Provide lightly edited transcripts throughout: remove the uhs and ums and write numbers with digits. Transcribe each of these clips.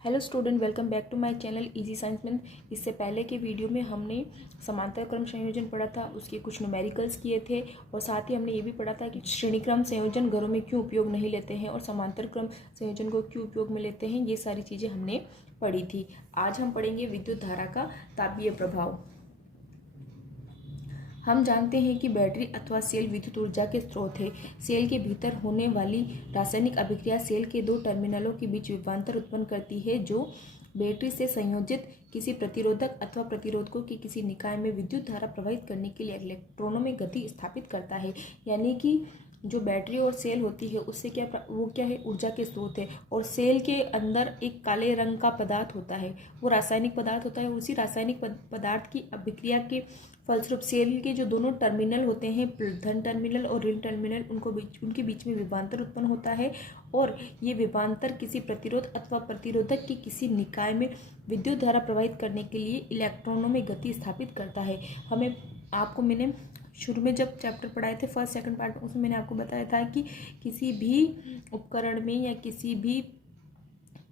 Hello student, welcome back to my channel easy science में। इससे पहले के वीडियो में हमने समांतर क्रम संयोजन पढ़ा था, उसके कुछ न्यूमेरिकल्स किए थे और साथ ही हमने ये भी पढ़ा था कि श्रेणी क्रम संयोजन घरों में क्यों उपयोग नहीं लेते हैं और समांतर क्रम संयोजन को क्यों उपयोग में लेते हैं। ये सारी चीज़ें हमने पढ़ी थी। आज हम पढ़ेंगे विद्युत धारा का तापीय प्रभाव। हम जानते हैं कि बैटरी अथवा सेल विद्युत ऊर्जा के स्रोत है। सेल के भीतर होने वाली रासायनिक अभिक्रिया सेल के दो टर्मिनलों के बीच विभवांतर उत्पन्न करती है, जो बैटरी से संयोजित किसी प्रतिरोधक अथवा प्रतिरोधकों के किसी निकाय में विद्युत धारा प्रवाहित करने के लिए इलेक्ट्रॉनों में गति स्थापित करता है। यानी कि जो बैटरी और सेल होती है उससे क्या है, ऊर्जा के स्रोत है। और सेल के अंदर एक काले रंग का पदार्थ होता है, वो रासायनिक पदार्थ होता है। उसी रासायनिक पदार्थ की अभिक्रिया के फलस्वरूप सेल के जो दोनों टर्मिनल होते हैं, धन टर्मिनल और ऋण टर्मिनल, उनके बीच में विभवांतर उत्पन्न होता है और ये विभवांतर किसी प्रतिरोध अथवा प्रतिरोधक की किसी निकाय में विद्युत धारा प्रवाहित करने के लिए इलेक्ट्रॉनों में गति स्थापित करता है। मैंने शुरू में जब चैप्टर पढ़ाए थे फर्स्ट सेकंड पार्ट में, उसमें मैंने आपको बताया था कि किसी भी उपकरण में या किसी भी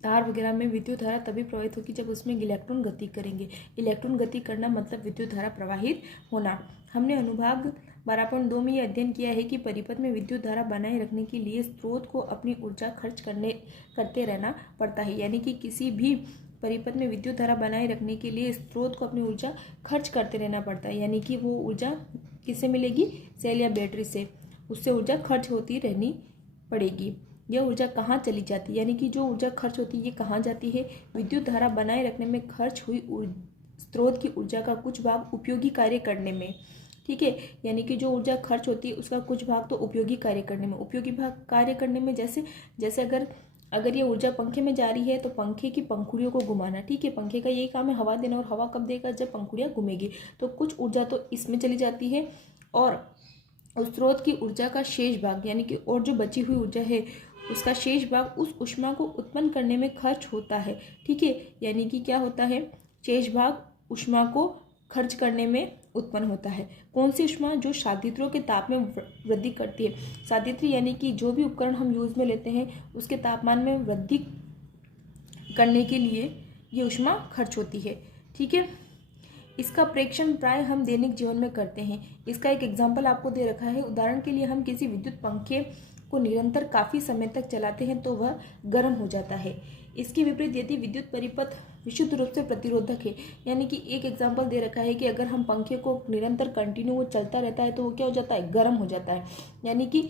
तार वगैरह में विद्युत धारा तभी प्रवाहित होगी जब उसमें इलेक्ट्रॉन गति करेंगे। इलेक्ट्रॉन गति करना मतलब विद्युत धारा प्रवाहित होना। हमने अनुभाग 12.2 में यह अध्ययन किया है कि परिपथ में विद्युत धारा बनाए रखने के लिए स्रोत को अपनी ऊर्जा खर्च करते रहना पड़ता है। यानी कि किसी भी परिपथ में विद्युत धारा बनाए रखने के लिए स्रोत को अपनी ऊर्जा खर्च करते रहना पड़ता है। यानी कि वो ऊर्जा किससे मिलेगी, सेल या बैटरी से। उससे ऊर्जा खर्च होती रहनी पड़ेगी। यह ऊर्जा कहाँ चली जाती है, यानी कि जो ऊर्जा खर्च होती है ये कहाँ जाती है, विद्युत धारा बनाए रखने में खर्च हुई स्रोत की ऊर्जा का कुछ भाग उपयोगी कार्य करने में। ठीक है, यानी कि जो ऊर्जा खर्च होती है उसका कुछ भाग तो उपयोगी कार्य करने में। उपयोगी भाग कार्य करने में जैसे अगर ये ऊर्जा पंखे में जा रही है तो पंखे की पंखुड़ियों को घुमाना। ठीक है, पंखे का यही काम है हवा देना, और हवा कब देगा, जब पंखुड़ियाँ घूमेगी। तो कुछ ऊर्जा तो इसमें चली जाती है और उस स्रोत की ऊर्जा का शेष भाग, यानी कि और जो बची हुई ऊर्जा है उसका शेष भाग उस ऊष्मा को उत्पन्न करने में खर्च होता है। ठीक है, यानी कि क्या होता है, शेष भाग ऊष्मा को खर्च करने में उत्पन्न होता है। कौन सी ऊष्मा, जो साधित्रों के ताप में वृद्धि करती है। साधित्री यानी कि जो भी उपकरण हम यूज में लेते हैं उसके तापमान में वृद्धि करने के लिए ये ऊष्मा खर्च होती है। ठीक है, इसका प्रेक्षण प्राय हम दैनिक जीवन में करते हैं। इसका एक एग्जाम्पल आपको दे रखा है। उदाहरण के लिए हम किसी विद्युत पंखे को निरंतर काफी समय तक चलाते हैं तो वह गर्म हो जाता है। इसके विपरीत यदि विद्युत परिपथ विशुद्ध रूप से प्रतिरोधक है, यानी कि एक एग्जाम्पल दे रखा है कि अगर हम पंखे को निरंतर कंटिन्यू वो चलता रहता है तो वो क्या हो जाता है, गर्म हो जाता है। यानी कि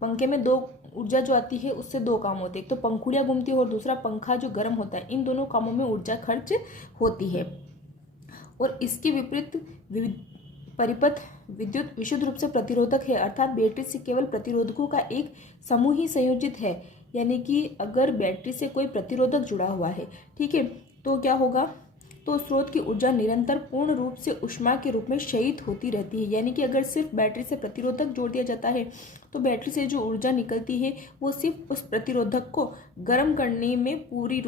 पंखे में दो ऊर्जा जो आती है उससे दो काम होते हैं, एक तो पंखुड़ियाँ घूमती है और दूसरा पंखा जो गर्म होता है। इन दोनों कामों में ऊर्जा खर्च होती है। और इसके विपरीत परिपथ विद्युत विशुद्ध रूप से प्रतिरोधक है, अर्थात बैटरी से केवल प्रतिरोधकों का एक समूह ही संयोजित है। यानी कि अगर बैटरी से कोई प्रतिरोधक जुड़ा हुआ है, ठीक है, तो क्या होगा, तो स्रोत की ऊर्जा निरंतर पूर्ण रूप से ऊष्मा के रूप में क्षयित होती रहती है। यानी कि अगर सिर्फ बैटरी से प्रतिरोधक जोड़ दिया जाता है तो बैटरी से जो ऊर्जा निकलती है वो सिर्फ उस प्रतिरोधक को गर्म करने में पूरे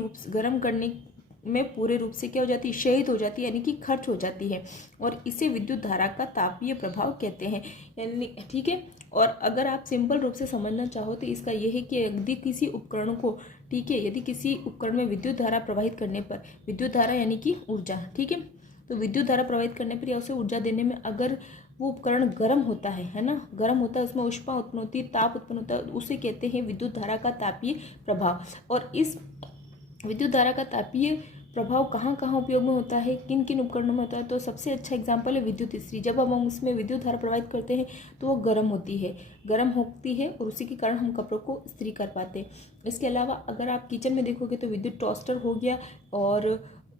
रूप से क्या हो जाती है, क्षयित हो जाती है, यानी कि खर्च हो जाती है। और इसे विद्युत धारा का तापीय प्रभाव कहते हैं। यानी ठीक है, और अगर आप सिंपल रूप से समझना चाहो तो इसका यह है कि यदि किसी उपकरण को, ठीक है, यदि किसी उपकरण में विद्युत धारा प्रवाहित करने पर, विद्युत धारा यानी कि ऊर्जा, ठीक है, तो विद्युत धारा प्रवाहित करने पर या उसे ऊर्जा देने में अगर वो उपकरण गर्म होता है ना, गर्म होता है, उसमें ऊष्मा उत्पन्न होती है, ताप उत्पन्न होता है, उसे कहते हैं विद्युत धारा का तापीय प्रभाव। और इस विद्युत धारा का तापीय प्रभाव कहाँ कहाँ उपयोग में होता है, किन किन उपकरणों में होता है, तो सबसे अच्छा एग्जाम्पल है विद्युत इस्त्री। जब हम उसमें विद्युत धारा प्रवाहित करते हैं तो वो गर्म होती है और उसी के कारण हम कपड़ों को इस्त्री कर पाते हैं। इसके अलावा अगर आप किचन में देखोगे तो विद्युत टोस्टर हो गया और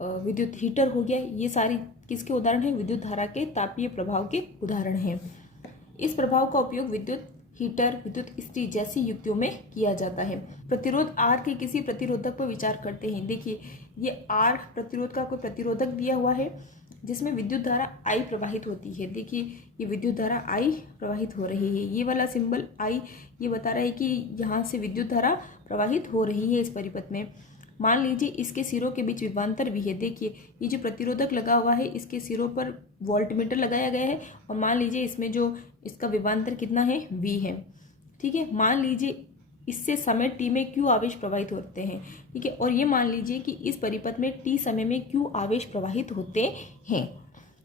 विद्युत हीटर हो गया, ये सारी किसके उदाहरण हैं, विद्युत धारा के तापीय प्रभाव के उदाहरण हैं। इस प्रभाव का उपयोग विद्युत हीटर, विद्युत इस्त्री जैसी युक्तियों में किया जाता है। प्रतिरोध आर के किसी प्रतिरोधक पर विचार करते हैं। देखिए, ये आर प्रतिरोध का कोई प्रतिरोधक दिया हुआ है जिसमें विद्युत धारा आई प्रवाहित होती है। देखिए, ये विद्युत धारा आई प्रवाहित हो रही है। ये वाला सिंबल आई ये बता रहा है कि यहाँ से विद्युत धारा प्रवाहित हो रही है इस परिपथ में। मान लीजिए इसके सिरों के बीच विभवांतर भी है। देखिए, ये जो प्रतिरोधक लगा हुआ है इसके सिरों पर वोल्टमीटर लगाया गया है और मान लीजिए इसमें जो इसका विभवांतर कितना है, V है। ठीक है, मान लीजिए इससे समय t में q आवेश प्रवाहित होते हैं। ठीक है, और ये मान लीजिए कि इस परिपथ में t समय में q आवेश प्रवाहित होते हैं।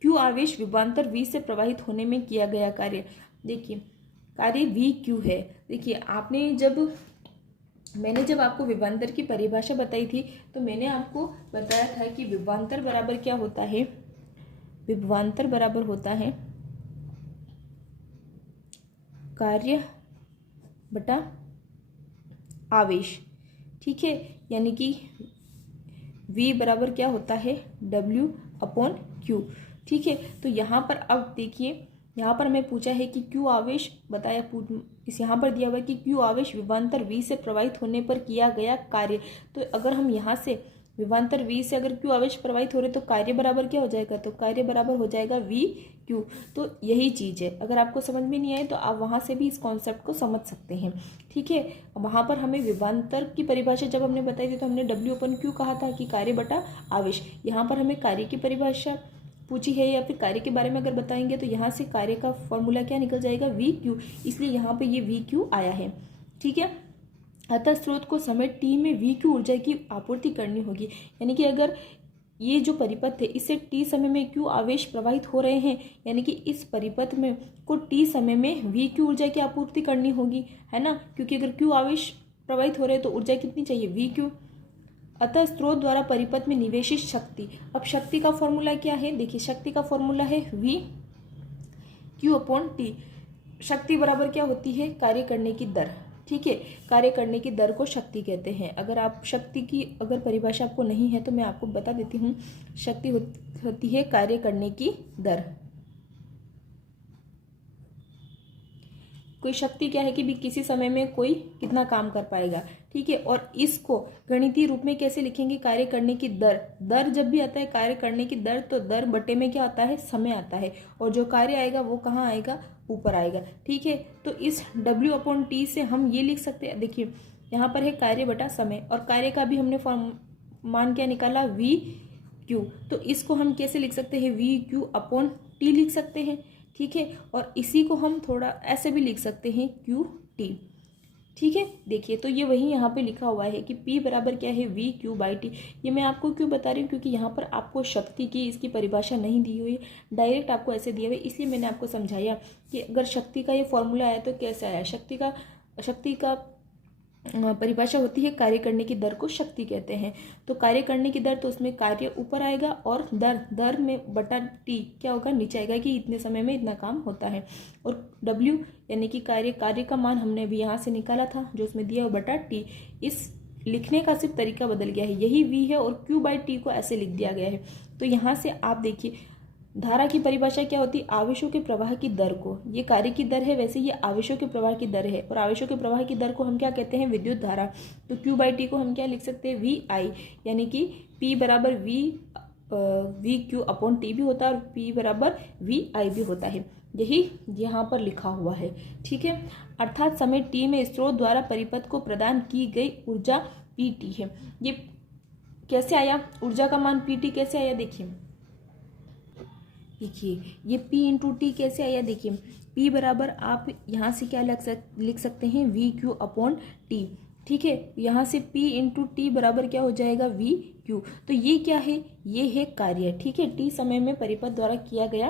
q आवेश विभवांतर v से प्रवाहित होने में किया गया कार्य, देखिए कार्य v q है। देखिए मैंने जब आपको विभवांतर की परिभाषा बताई थी तो मैंने आपको बताया था कि विभवांतर बराबर क्या होता है, विभवांतर बराबर होता है कार्य बटा आवेश। ठीक है, यानी कि v बराबर क्या होता है, w अपॉन q। ठीक है, तो यहाँ पर अब देखिए, यहाँ पर हमें पूछा है कि q आवेश बताया, इस यहाँ पर दिया हुआ है कि q आवेश विभवांतर v से प्रवाहित होने पर किया गया कार्य। तो अगर हम यहाँ से विभवांतर v से अगर q आवेश प्रवाहित हो रहे तो कार्य बराबर क्या हो जाएगा, तो कार्य बराबर हो जाएगा v q। तो यही चीज़ है, अगर आपको समझ में नहीं आए तो आप वहाँ से भी इस कॉन्सेप्ट को समझ सकते हैं। ठीक है, वहाँ पर हमें विभवांतर की परिभाषा जब हमने बताई थी तो हमने w अपन q कहा था कि कार्य बटा आवेश। यहाँ पर हमें कार्य की परिभाषा पूछी है या फिर कार्य के बारे में अगर बताएंगे तो यहाँ से कार्य का फॉर्मूला क्या निकल जाएगा, वी क्यू, इसलिए यहाँ पे ये वी क्यू आया है। ठीक है, अतः स्रोत को समय टी में वी क्यू ऊर्जा की आपूर्ति करनी होगी। यानी कि अगर ये जो परिपथ है इससे टी समय में क्यू आवेश प्रवाहित हो रहे हैं, यानी कि इस परिपथ में को टी समय में वी क्यू ऊर्जा की आपूर्ति करनी होगी, है ना, क्योंकि अगर क्यू आवेश प्रवाहित हो रहे हैं तो ऊर्जा कितनी चाहिए, वी क्यू। अतः स्रोत द्वारा परिपथ में निवेशित शक्ति, अब शक्ति का फॉर्मूला क्या है, देखिए शक्ति का फॉर्मूला है वी क्यू अपॉन टी। शक्ति बराबर क्या होती है, कार्य करने की दर। ठीक है, कार्य करने की दर को शक्ति कहते हैं। अगर आप शक्ति की अगर परिभाषा आपको नहीं है तो मैं आपको बता देती हूँ। शक्ति होती है कार्य करने की दर। कोई शक्ति क्या है कि भी किसी समय में कोई कितना काम कर पाएगा। ठीक है, और इसको गणितीय रूप में कैसे लिखेंगे, कार्य करने की दर। दर जब भी आता है कार्य करने की दर तो दर बटे में क्या आता है, समय आता है, और जो कार्य आएगा वो कहाँ आएगा, ऊपर आएगा। ठीक है, तो इस W अपॉन टी से हम ये लिख सकते हैं, देखिए यहाँ पर है कार्य बटा समय, और कार्य का भी हमने मान क्या निकाला, वी क्यू। तो इसको हम कैसे लिख सकते हैं, वी क्यू अपॉन टी लिख सकते हैं। ठीक है, और इसी को हम थोड़ा ऐसे भी लिख सकते हैं, क्यू टी। ठीक है, देखिए तो ये वही यहाँ पे लिखा हुआ है कि P बराबर क्या है, वी क्यू बाई टी। ये मैं आपको क्यों बता रही हूँ, क्योंकि यहाँ पर आपको शक्ति की इसकी परिभाषा नहीं दी हुई, डायरेक्ट आपको ऐसे दिया हुआ है, इसलिए मैंने आपको समझाया कि अगर शक्ति का ये फॉर्मूला आया तो कैसे आया। शक्ति का परिभाषा होती है कार्य करने की दर को शक्ति कहते हैं। तो कार्य करने की दर, तो उसमें कार्य ऊपर आएगा और दर में बटा टी क्या होगा, नीचे आएगा कि इतने समय में इतना काम होता है। और W यानी कि कार्य का मान हमने अभी यहाँ से निकाला था जो उसमें दिया बटा टी। इस लिखने का सिर्फ तरीका बदल गया है, यही V है और Q बाई टी को ऐसे लिख दिया गया है। तो यहाँ से आप देखिए धारा की परिभाषा क्या होती है, आवेशों के प्रवाह की दर को, ये कार्य की दर है, वैसे ये आवेशों के प्रवाह की दर है, और आवेशों के प्रवाह की दर को हम क्या कहते हैं, विद्युत धारा। तो Q बाई टी को हम क्या लिख सकते हैं, वी आई, यानी कि P बराबर वी क्यू अपॉन टी भी होता है और P बराबर वी आई भी होता है, यही यहाँ पर लिखा हुआ है। ठीक है, अर्थात समय T में स्रोत द्वारा परिपथ को प्रदान की गई ऊर्जा PT है। ये कैसे आया, ऊर्जा का मान PT कैसे आया, देखिए ये P इंटू टी कैसे आया, देखिए P बराबर आप यहाँ से क्या लिख सकते हैं, वी क्यू अपॉन टी। ठीक है, यहाँ से P इंटू टी बराबर क्या हो जाएगा, वी क्यू। तो ये क्या है, ये है कार्य। ठीक है, T समय में परिपथ द्वारा किया गया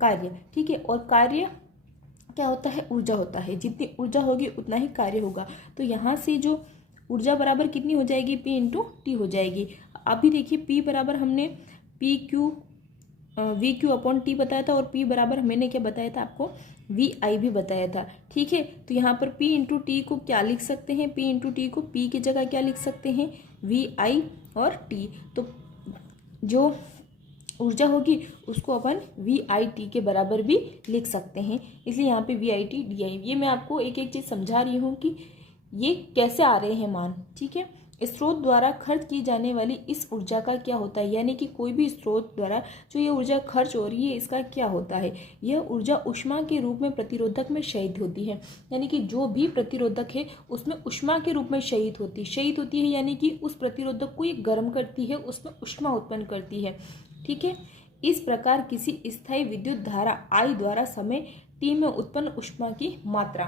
कार्य। ठीक है, और कार्य क्या होता है, ऊर्जा होता है, जितनी ऊर्जा होगी उतना ही कार्य होगा। तो यहाँ से जो ऊर्जा बराबर कितनी हो जाएगी, P इंटू टी हो जाएगी। अभी देखिए P बराबर हमने वी क्यू अपॉन टी बताया था, और P बराबर मैंने क्या बताया था आपको, वी आई भी बताया था। ठीक है, तो यहाँ पर P इंटू टी को क्या लिख सकते हैं, P इंटू टी को P की जगह क्या लिख सकते हैं, वी आई और टी। तो जो ऊर्जा होगी उसको अपन वी आई टी के बराबर भी लिख सकते हैं, इसलिए यहाँ पे V I T D I. ये मैं आपको एक एक चीज़ समझा रही हूँ कि ये कैसे आ रहे हैं मान। ठीक है, स्रोत द्वारा खर्च की जाने वाली इस ऊर्जा का क्या होता है, यानी कि कोई भी स्रोत द्वारा जो ये ऊर्जा खर्च हो रही है इसका क्या होता है, यह ऊर्जा ऊष्मा के रूप में प्रतिरोधक में शहीद होती है। यानी कि जो भी प्रतिरोधक है उसमें ऊष्मा के रूप में शहीद होती है, यानी कि उस प्रतिरोधक को ये गर्म करती है, उसमें ऊष्मा उत्पन्न करती है। ठीक है, इस प्रकार किसी स्थायी विद्युत धारा I द्वारा समय T में उत्पन्न ऊष्मा की मात्रा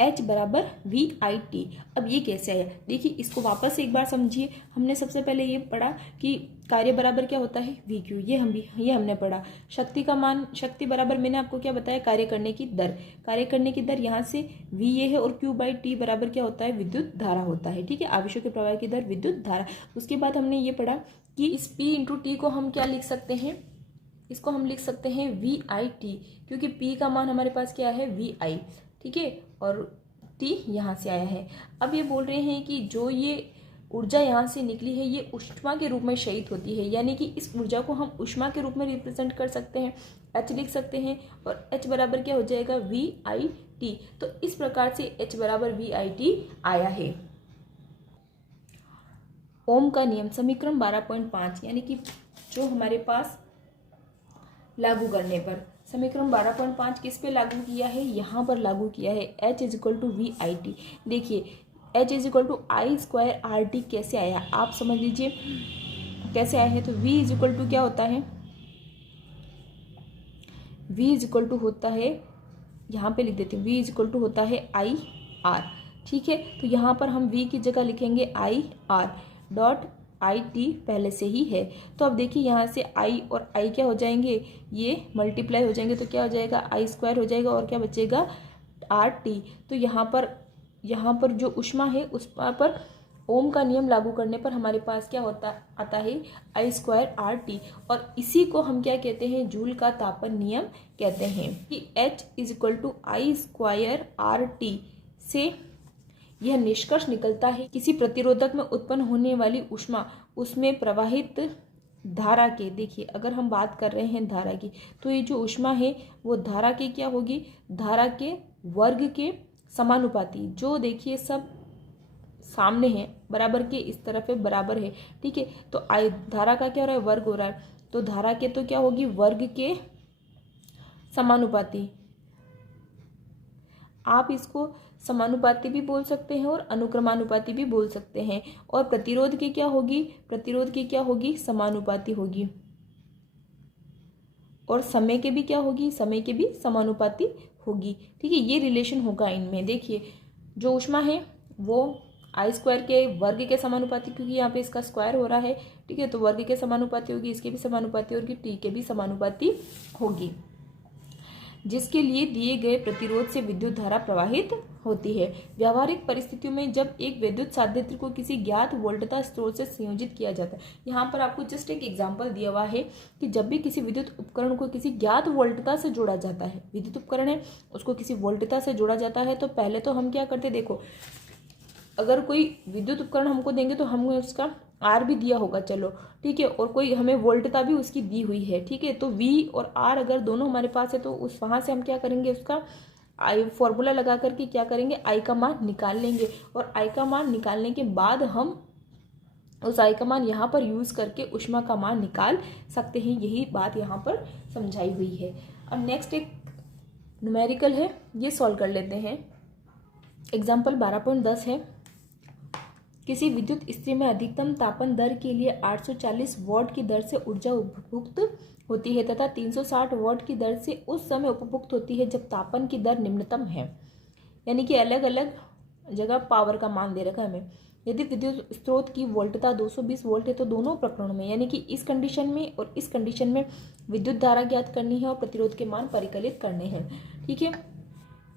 H बराबर VIT। अब ये कैसे आया, देखिए इसको वापस से एक बार समझिए। हमने सबसे पहले ये पढ़ा कि कार्य बराबर क्या होता है VQ, ये हमने पढ़ा। शक्ति का मान, शक्ति बराबर मैंने आपको क्या बताया, कार्य करने की दर। कार्य करने की दर यहाँ से V ये है और Q/T बराबर क्या होता है, विद्युत धारा होता है। ठीक है, आवेशों के प्रवाह की दर विद्युत धारा। उसके बाद हमने ये पढ़ा कि इस P × T को हम क्या लिख सकते हैं, इसको हम लिख सकते हैं VIT, क्योंकि P का मान हमारे पास क्या है VI। ठीक है, और T यहाँ से आया है। अब ये बोल रहे हैं कि जो ये ऊर्जा यहाँ से निकली है ये ऊष्मा के रूप में क्षयित होती है, यानी कि इस ऊर्जा को हम ऊष्मा के रूप में रिप्रेजेंट कर सकते हैं, H लिख सकते हैं, और H बराबर क्या हो जाएगा VIT। तो इस प्रकार से H बराबर VIT आया है। ओम का नियम समीकरण 12.5, यानी कि जो हमारे पास लागू करने पर समीकरण 12.5 किस पे लागू किया है, यहाँ पर लागू किया है। H = VIT। देखिए H = I² RT कैसे आया, आप समझ लीजिए कैसे आया है। तो V = क्या होता है, V = होता है, यहाँ पे लिख देते हैं, V = होता है IR। ठीक है, तो यहाँ पर हम V की जगह लिखेंगे IR डॉट IT पहले से ही है। तो अब देखिए यहाँ से I और I क्या हो जाएंगे, ये मल्टीप्लाई हो जाएंगे, तो क्या हो जाएगा I² हो जाएगा, और क्या बचेगा RT। तो यहाँ पर जो ऊष्मा है उस पर ओम का नियम लागू करने पर हमारे पास क्या होता आता है I² RT, और इसी को हम क्या कहते हैं, जूल का तापन नियम कहते हैं। कि H = I² RT से यह निष्कर्ष निकलता है किसी प्रतिरोधक में उत्पन्न होने वाली ऊष्मा उसमें प्रवाहित धारा के, देखिए अगर हम बात कर रहे हैं धारा की, तो ये जो ऊष्मा है वो धारा के क्या होगी, धारा के वर्ग के समानुपाती। जो देखिए सब सामने है, बराबर के इस तरफ है, बराबर है। ठीक है, तो धारा का क्या हो रहा है, वर्ग हो रहा है, तो धारा के तो क्या होगी, वर्ग के समानुपाती। आप इसको समानुपाती भी बोल सकते हैं और अनुक्रमानुपाती भी बोल सकते हैं। और प्रतिरोध की क्या होगी, प्रतिरोध की क्या होगी, समानुपाती होगी। और समय के भी क्या होगी, समय के भी समानुपाती होगी। ठीक है, ये रिलेशन होगा इनमें। देखिए जो ऊष्मा है वो I² के वर्ग के समानुपाती, क्योंकि यहाँ पे इसका स्क्वायर हो रहा है। ठीक है, तो वर्ग के समानुपाती होगी, इसके भी समानुपाती होगी, T के भी समानुपाती होगी, जिसके लिए दिए गए प्रतिरोध से विद्युत धारा प्रवाहित होती है। व्यावहारिक परिस्थितियों में जब एक विद्युत साधयंत्र को किसी ज्ञात वोल्टता स्रोत से संयोजित किया जाता है, यहाँ पर आपको जस्ट एक एग्जांपल दिया हुआ है कि जब भी किसी विद्युत उपकरण को किसी ज्ञात वोल्टता से जोड़ा जाता है, विद्युत उपकरण है उसको किसी वोल्टता से जोड़ा जाता है, तो पहले तो हम क्या करते, देखो अगर कोई विद्युत उपकरण हमको देंगे तो हमें उसका R भी दिया होगा, चलो ठीक है, और कोई हमें वोल्टता भी उसकी दी हुई है। ठीक है, तो V और R अगर दोनों हमारे पास है तो उस वहाँ से हम क्या करेंगे, उसका I फॉर्मूला लगा करके क्या करेंगे, I का मान निकाल लेंगे, और I का मान निकालने के बाद हम उस I का मान यहाँ पर यूज़ करके ऊष्मा का मान निकाल सकते हैं। यही बात यहाँ पर समझाई हुई है। अब नेक्स्ट एक न्यूमेरिकल है, ये सॉल्व कर लेते हैं। एग्जाम्पल 12.10 है। किसी विद्युत स्थिति में अधिकतम तापन दर के लिए 840 वॉट की दर से ऊर्जा उपभुक्त होती है तथा 360 वॉट की दर से उस समय उपभुक्त होती है जब तापन की दर निम्नतम है। यानी कि अलग अलग जगह पावर का मान दे रखा है हमें। यदि विद्युत स्रोत की वोल्टता 220 वोल्ट है तो दोनों प्रकरणों में, यानी कि इस कंडीशन में और इस कंडीशन में विद्युत धारा ज्ञात करनी है और प्रतिरोध के मान परिकलित करने हैं। ठीक है,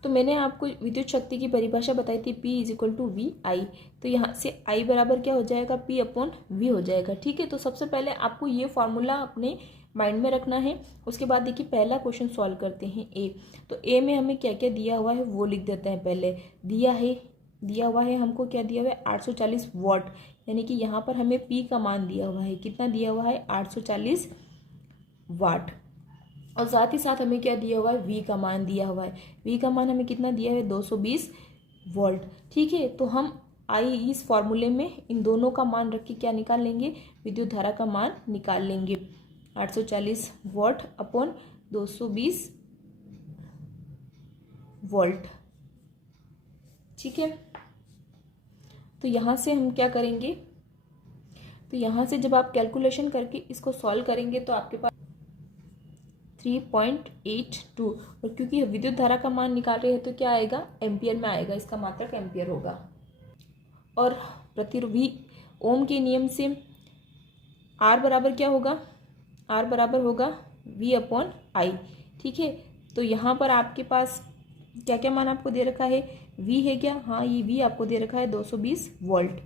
तो मैंने आपको विद्युत शक्ति की परिभाषा बताई थी, P = VI। तो यहाँ से I बराबर क्या हो जाएगा, P/V हो जाएगा। ठीक है, तो सबसे पहले आपको ये फॉर्मूला अपने माइंड में रखना है। उसके बाद देखिए पहला क्वेश्चन सॉल्व करते हैं। A, तो A में हमें क्या क्या दिया हुआ है वो लिख देते हैं। पहले दिया हुआ है हमको, क्या दिया हुआ है, 840 वॉट, यानी कि यहाँ पर हमें P का मान दिया हुआ है, कितना दिया हुआ है, 840 वाट। और साथ ही साथ हमें क्या दिया हुआ है, V का मान दिया हुआ है। V का मान हमें कितना दिया है, 220 वोल्ट। ठीक है, तो हम इस फॉर्मूले में इन दोनों का मान रख के क्या निकाल लेंगे, विद्युत धारा का मान निकाल लेंगे। 840 वॉट अपॉन 220 वोल्ट। ठीक है, तो यहाँ से हम क्या करेंगे, तो यहाँ से जब आप कैलकुलेशन करके इसको सॉल्व करेंगे तो आपके पास 3.82। और क्योंकि विद्युत धारा का मान निकाल रहे हैं तो क्या आएगा, एम्पियर में आएगा, इसका मात्रक एम्पियर होगा। और प्रतिरोधी ओम के नियम से R बराबर क्या होगा, R बराबर होगा V/I। ठीक है, तो यहाँ पर आपके पास क्या क्या मान आपको दे रखा है, V है क्या, हाँ ये V आपको दे रखा है 220 वोल्ट।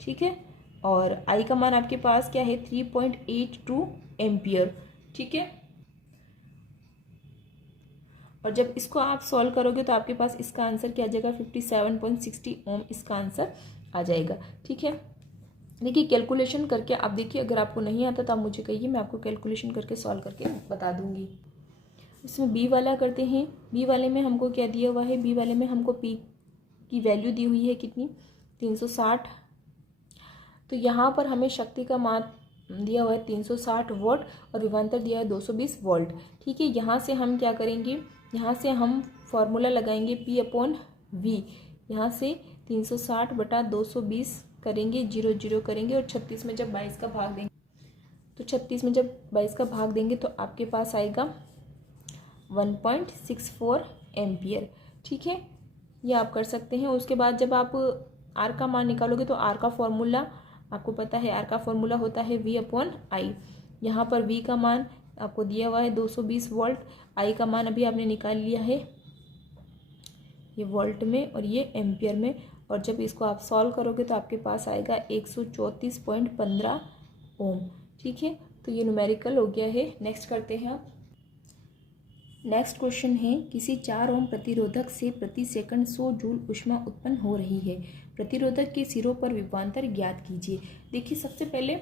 ठीक है, और I का मान आपके पास क्या है 3.82 एम्पियर। ठीक है, और जब इसको आप सॉल्व करोगे तो आपके पास इसका आंसर क्या आ जाएगा 57.60 ओम इसका आंसर आ जाएगा। ठीक है, देखिए कैलकुलेशन करके आप देखिए, अगर आपको नहीं आता तो आप मुझे कहिए, मैं आपको कैलकुलेशन करके सॉल्व करके बता दूंगी। इसमें बी वाला करते हैं। बी वाले में हमको क्या दिया हुआ है, बी वाले में हमको पी की वैल्यू दी हुई है कितनी, 360। तो यहाँ पर हमें शक्ति का मान दिया हुआ है 360 वोल्ट और विभवांतर दिया है 220 वोल्ट। ठीक है, यहाँ से हम क्या करेंगे, यहाँ से हम फॉर्मूला लगाएंगे P/V। यहाँ से 360 बटा 220 करेंगे, 0 0 करेंगे और 36 में जब 22 का भाग देंगे तो 36 में जब 22 का भाग देंगे तो आपके पास आएगा 1.64 एम्पियर। ठीक है, ये आप कर सकते हैं। उसके बाद जब आप आर का मान निकालोगे तो आर का फॉर्मूला आपको पता है, आर का फॉर्मूला होता है V/I। यहाँ पर V का मान आपको दिया हुआ है 220 वोल्ट, I का मान अभी आपने निकाल लिया है ये वोल्ट में और ये एम्पियर में, और जब इसको आप सॉल्व करोगे तो आपके पास आएगा 134.15 ओम। ठीक है, तो ये न्यूमेरिकल हो गया है। नेक्स्ट करते हैं आप। नेक्स्ट क्वेश्चन है, किसी 4 ओम प्रतिरोधक से प्रति सेकंड 100 जूल ऊष्मा उत्पन्न हो रही है, प्रतिरोधक के सिरों पर विभवांतर ज्ञात कीजिए। देखिए सबसे पहले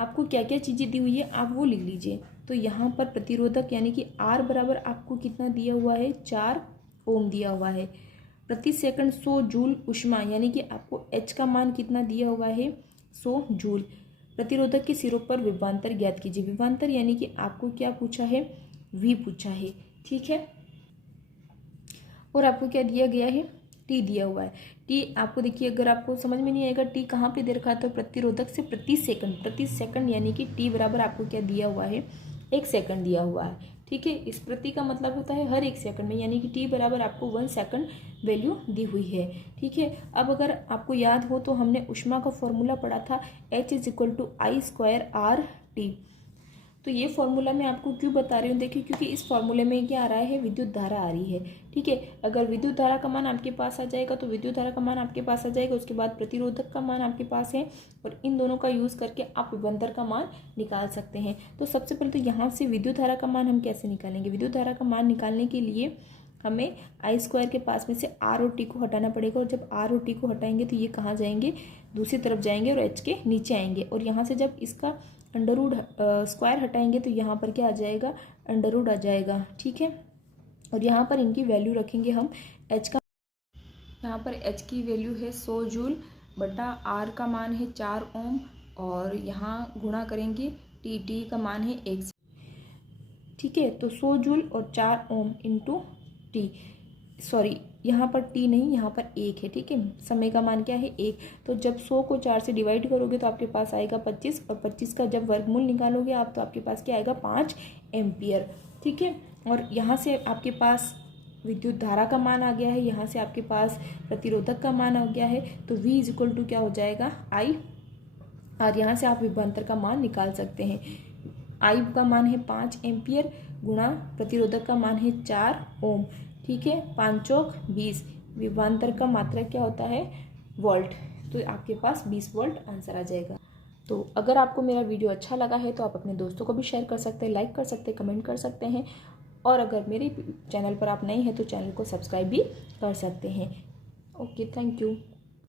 आपको क्या क्या चीज़ें दी हुई है आप वो लिख लीजिए। तो यहाँ पर प्रतिरोधक यानी कि R बराबर आपको कितना दिया हुआ है, 4 ओम दिया हुआ है। प्रति सेकंड 100 जूल ऊष्मा यानी कि आपको H का मान कितना दिया हुआ है, 100 जूल। प्रतिरोधक के सिरों पर विभवांतर ज्ञात कीजिए। विभवांतर यानी कि आपको क्या पूछा है, V पूछा है। ठीक है, और आपको क्या दिया गया है, T दिया हुआ है। T आपको देखिए, अगर आपको समझ में नहीं आएगा T कहाँ पे दे रखा है तो प्रतिरोधक से प्रति सेकंड यानी कि T बराबर आपको क्या दिया हुआ है, 1 सेकंड दिया हुआ है। ठीक है, इस प्रति का मतलब होता है हर 1 सेकंड में, यानी कि T बराबर आपको 1 सेकंड वैल्यू दी हुई है। ठीक है, अब अगर आपको याद हो तो हमने ऊष्मा का फॉर्मूला पढ़ा था H = I²RT। तो ये फॉर्मूला मैं आपको क्यों बता रही हूँ, देखिए क्योंकि इस फॉर्मूले में क्या आ रहा है, विद्युत धारा आ रही है। ठीक है, अगर विद्युत धारा का मान आपके पास आ जाएगा तो विद्युत धारा का मान आपके पास आ जाएगा, उसके बाद प्रतिरोधक का मान आपके पास है, और इन दोनों का यूज़ करके आप विभवांतर का मान निकाल सकते हैं। तो सबसे पहले तो यहाँ से विद्युत धारा का मान हम कैसे निकालेंगे, विद्युत धारा का मान निकालने के लिए हमें I² के पास में से R और T को हटाना पड़ेगा, और जब R और T को हटाएंगे तो ये कहाँ जाएंगे, दूसरी तरफ जाएंगे और H के नीचे आएंगे, और यहाँ से जब इसका अंडर स्क्वायर हटाएंगे तो यहाँ पर क्या आ जाएगा, अंडर आ जाएगा। ठीक है, और यहाँ पर इनकी वैल्यू रखेंगे हम। H का यहाँ पर H की वैल्यू है 100 जूल बटा R का मान है 4 ओम, और यहाँ गुणा करेंगे T का मान है 1। ठीक है, तो 100 जूल और 4 ओम इंटू T, सॉरी यहाँ पर T नहीं, यहाँ पर 1 है। ठीक है, समय का मान क्या है, 1। तो जब 100 को 4 से डिवाइड करोगे तो आपके पास आएगा 25, और 25 का जब वर्गमूल निकालोगे आप तो आपके पास क्या आएगा, 5 एम्पियर। ठीक है, और यहाँ से आपके पास विद्युत धारा का मान आ गया है, यहाँ से आपके पास प्रतिरोधक का मान आ गया है, तो V = क्या हो जाएगा, I। और यहाँ से आप विभवांतर का मान निकाल सकते हैं। I का मान है 5 एम्पियर गुणा प्रतिरोधक का मान है 4 ओम। ठीक है, 5 चौक 20, विभवांतर का मात्रक क्या होता है, वोल्ट, तो आपके पास 20 वोल्ट आंसर आ जाएगा। तो अगर आपको मेरा वीडियो अच्छा लगा है तो आप अपने दोस्तों को भी शेयर कर सकते हैं, लाइक कर सकते हैं, कमेंट कर सकते हैं, और अगर मेरे चैनल पर आप नए हैं तो चैनल को सब्सक्राइब भी कर सकते हैं। Okay, thank you.